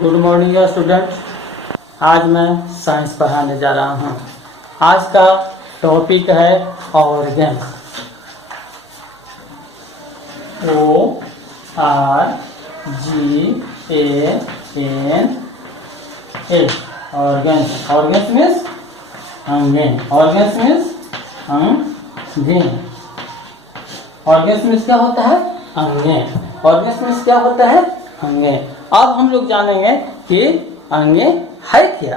Good morning student. आज मैं science पढ़ाने जा रहा हूँ। आज का टॉपिक है organ. ORGAN organ. Organs means अंगे। ऑर्गन्स मीन्स अंगे। ऑर्गन्स मीन्स क्या होता है? अंगे। ऑर्गन्स मीन्स क्या होता है? अंगे। अब हम लोग जानेंगे कि अंगे है क्या।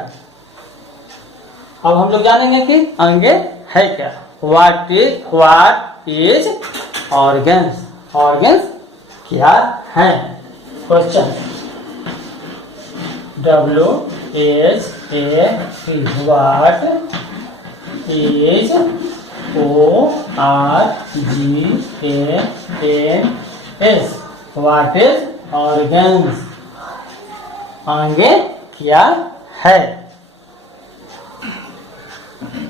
अब हम लोग जानेंगे कि अंगे है क्या। What is organs. ऑर्गन्स क्या है? Question WHAT what is ORGANS what is organs. अंगे क्या है?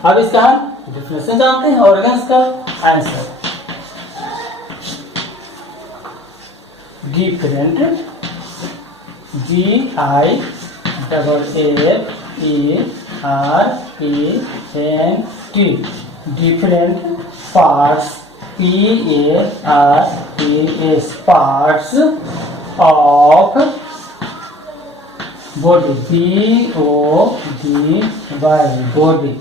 अब इसका हम डिफिनेशन जानते हैं। ऑर्गन्स का answer different DIFFERENT different parts PARTS parts of body body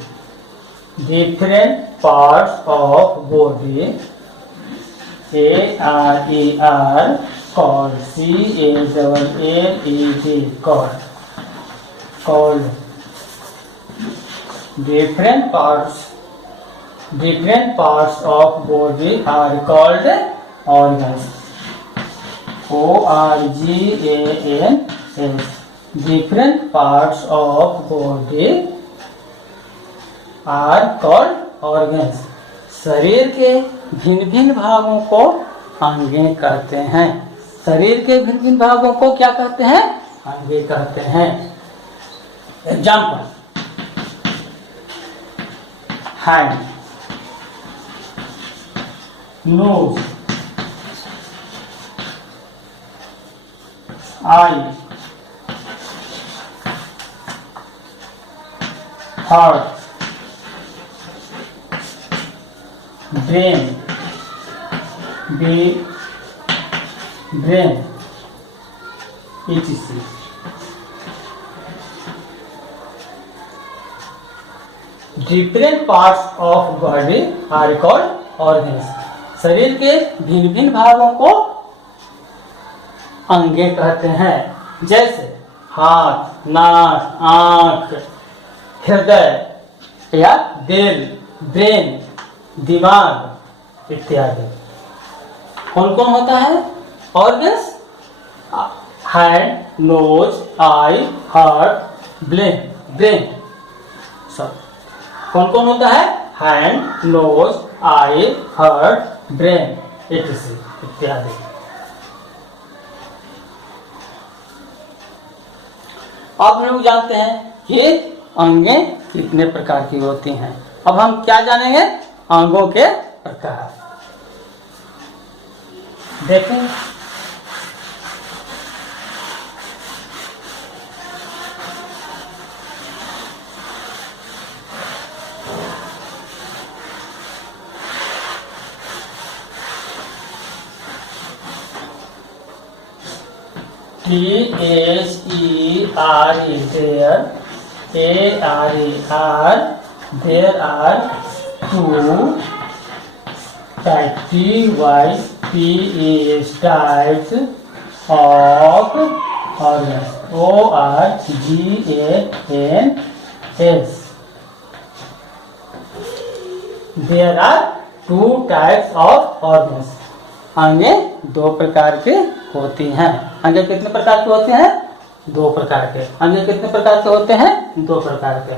different parts of body ARER called CALLED called different parts of body are called organs. ORGANS different parts of body are called organs. शरीर के भिन्न भिन्न भागों को अंगे कहते हैं। शरीर के भिन्न भिन्न भागों को क्या कहते हैं? अंगे कहते हैं। Example hand, nose, eye, heart, brain etc. Different parts of body are called organs. शरीर के भिन्न भिन्न भागों को अंगे कहते हैं। जैसे हाथ, नाक, आंख, हृदय या दिल, ब्रेन, दिमाग इत्यादि। कौन कौन होता है organs? Hand, nose, eye, heart, brain सब। कौन कौन होता है? Hand, nose, eye, heart, brain इत्यादि। अब हम लोग जानते हैं कि अंगे कितने प्रकार की होती हैं। अब हम क्या जानेंगे? अंगों के प्रकार। देखें THERE there are two types of organs. ORGANS. There are two types of organs. अंगे दो प्रकार के होती हैं। अंगे कितने प्रकार के होते हैं? दो प्रकार के। अंगे कितने प्रकार के होते हैं? दो प्रकार के।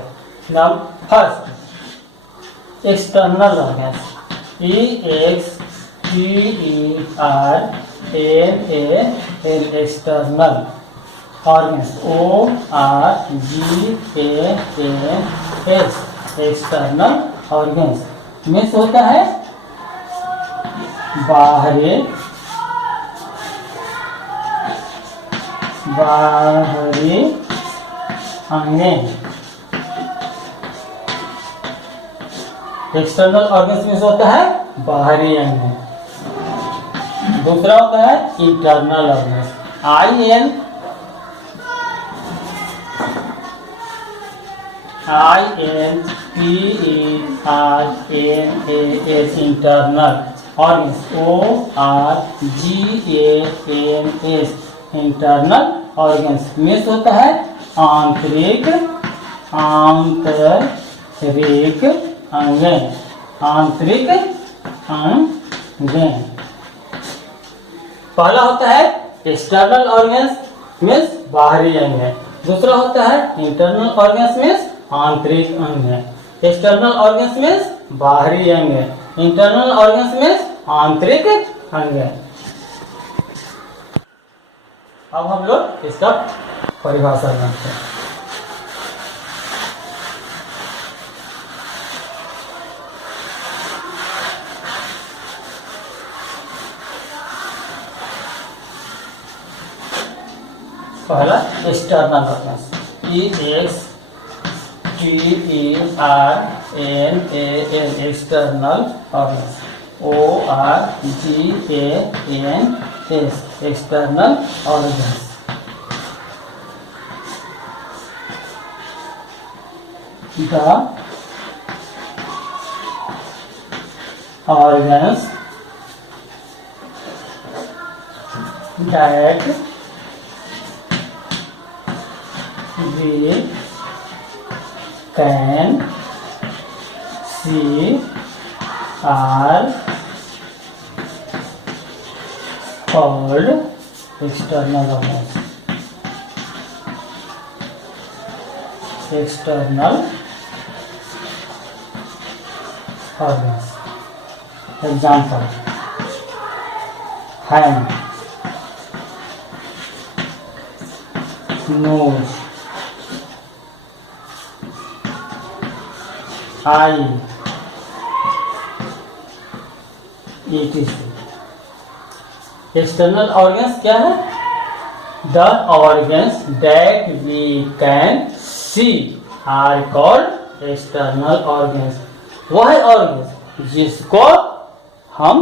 नाम first external organs EXTERNAL external organs ORGANS external organs means होता है बाहरी बाहरी अंगे। एक्सटर्नल ऑर्गन्स में होता है बाहरी अंग। दूसरा होता है internal organs. INTERNAS internal organs. ORGANS internal organs में होता है आंतरिक अंग। आंतरिक अंग। पहला होता है एक्सटर्नल ऑर्गन्स मीन्स बाहरी अंग है। दूसरा होता है इंटरनल ऑर्गन्स मीन्स आंतरिक अंग है। एक्सटर्नल ऑर्गन्स मीन्स बाहरी अंग है। इंटरनल ऑर्गन्स मीन्स आंतरिक अंग है। अब हम लोग इसका परिभाषा जानते हैं। पहला external organs EXTERNAL external organs. ORGANS external organs. The organs that we can see are called external organs. External organs. Example: hand, nose, eye, etc. External organs क्या है? The organs that we can see are called external organs. वह organs जिसको हम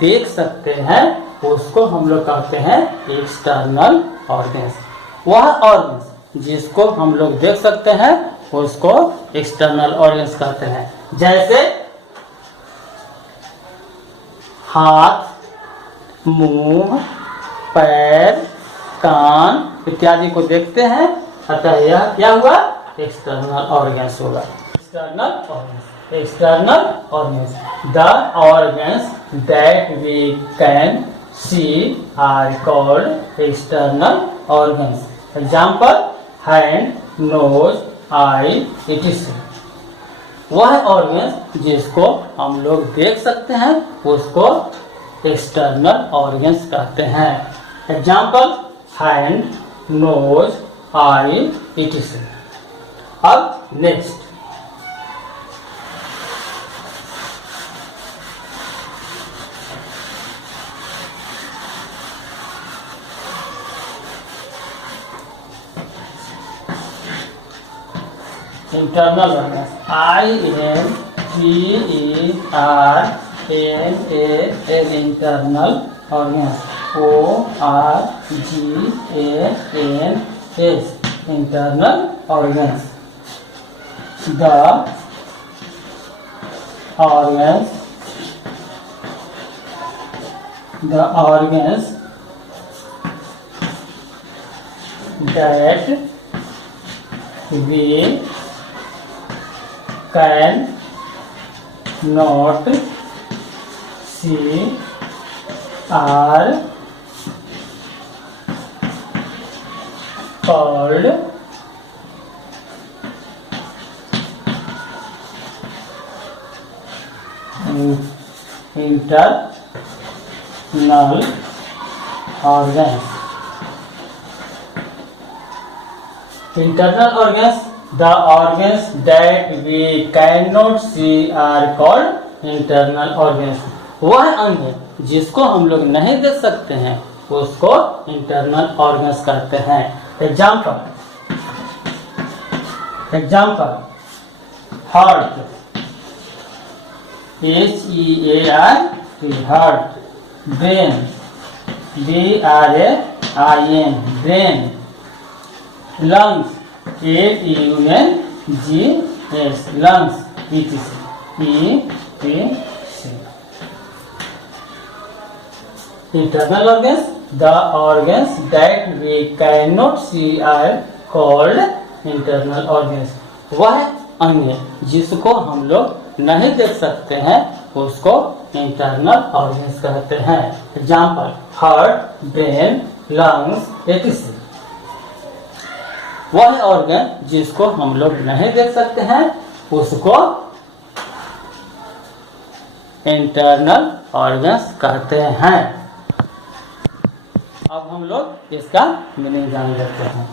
देख सकते हैं उसको हम लोग कहते हैं एक्सटर्नल ऑर्गन्स। वह ऑर्गन्स जिसको हम लोग देख सकते हैं उसको एक्सटर्नल ऑर्गन्स कहते हैं। जैसे हाथ, मुंह, पैर, कान इत्यादि को देखते हैं, अतः यह क्या हुआ? एक्सटर्नल ऑर्गन्स होगा। External organs. External organs the organs that we can see are called external organs. Example: hand, nose, eye, etc. वह ऑर्गन्स जिसको हम लोग देख सकते हैं उसको एक्सटर्नल ऑर्गन्स कहते हैं। Example: hand, nose, eye, etc. अब next internal organs. INTERNAL internal organs. ORGANS internal organs. The organs that we can not see are called internal organs. Internal organs, the organs that we cannot see are called internal organs. वह अंग जिसको हम लोग नहीं देख सकते हैं उसको इंटरनल ऑर्गन्स कहते हैं। Example. Heart. HEART. Heart. Brain. BRAIN. Brain. Lungs. LUNGS. Lungs. ETC. Internal organs. The organs that we cannot see are called internal organs. वह अंग जिसको हम लोग नहीं देख सकते हैं उसको इंटरनल ऑर्गन्स कहते हैं. Example heart, brain, lungs, etc. वह ऑर्गन जिसको हम लोग नहीं देख सकते हैं उसको इंटरनल ऑर्गन्स कहते हैं. अब हम लोग इसका मीनिंग जान लेते हैं.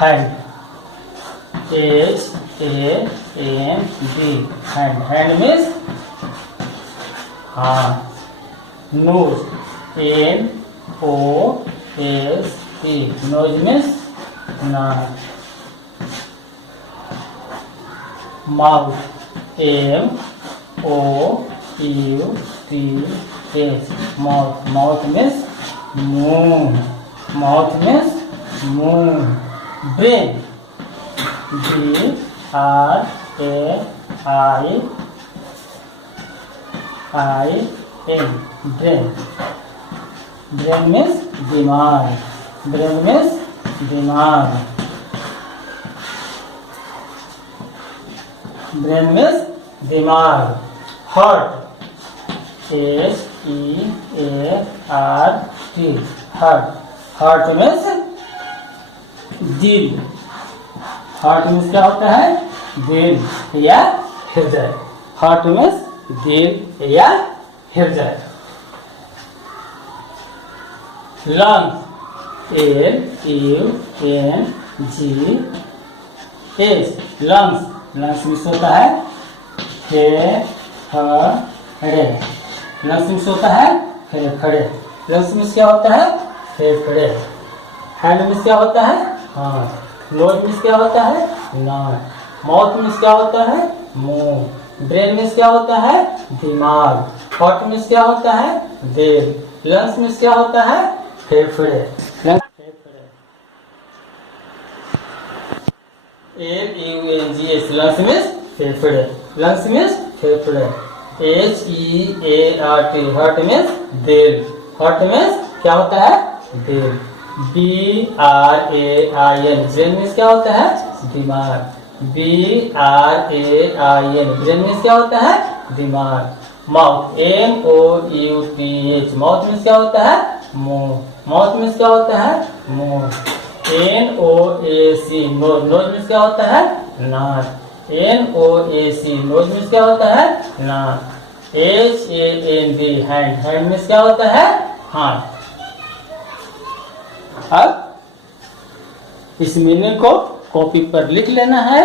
हैंड. HAND. हैंड मीन्स हाथ. नोज. NOSE. नोज मीन्स नाक. माउथ. MOUTH. माउथ मीन्स मुंह. Brain. BRAIN. Brain. Brain means दिमाग. ब्रेन मीन्स दिमाग. हार्ट. HEART. हार्ट मीन्स दिल. हार्ट मीन्स क्या होता है? दिल या हृदय. हार्ट मीन्स दिल या हृदय. लंग्स. LUNGS. लंग्स मीन्स होता है फेफड़े. लंग्स मीन्स होता है फेफड़े. लंग्स मीन्स क्या होता है? फेफड़े. हैंड मीन्स क्या होता है? हाथ. नोज मीन्स क्या होता है? नाक. माउथ मीन्स क्या होता है? मुंह. ब्रेन मीन्स क्या होता है? दिमाग. हार्ट मीन्स क्या होता है? दिल. लंग्स मीन्स क्या होता है? फेफड़े. LUNGS. लंग्स मीन्स फेफड़े. HEART. हार्ट मीन्स दिल. हार्ट मीन्स क्या होता है? दिल. BRAIN. ब्रेन मीन्स क्या होता है? दिमाग. BRAIN. ब्रेन मीन्स क्या होता है? दिमाग. माउथ. MOUTH. माउथ मीन्स क्या होता है? मुंह. माउथ मीन्स क्या होता है? मुंह. NOAC. नोज मीन्स क्या होता है? नाक. NOAC. नोज मीन्स क्या होता है? नाक. HAND. हैंड मीन्स क्या होता है? हाथ. अब इस मीनिंग को कॉपी पर लिख लेना है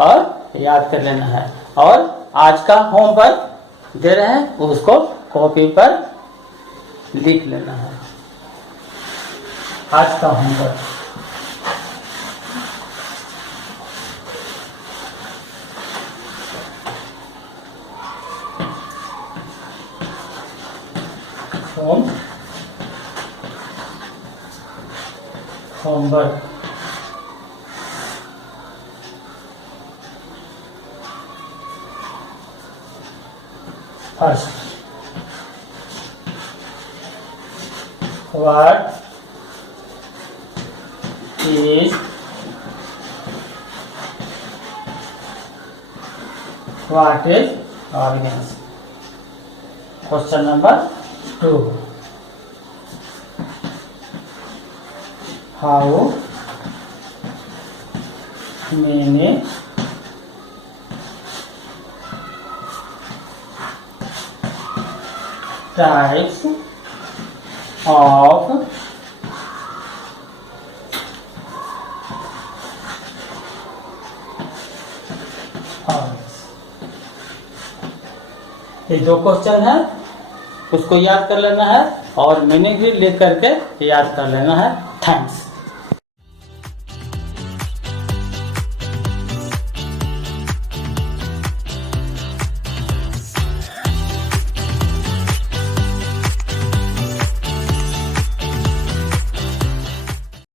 और याद कर लेना है. और आज का होमवर्क दे रहे हैं उसको कॉपी पर लिख लेना है. आज का homework. Homework. First, what is organs? Question number 2. How many types of organs? ये 2 क्वेश्चन है, उसको याद कर लेना है और मीनिंग भी लिख करके याद कर लेना है। थैंक्स।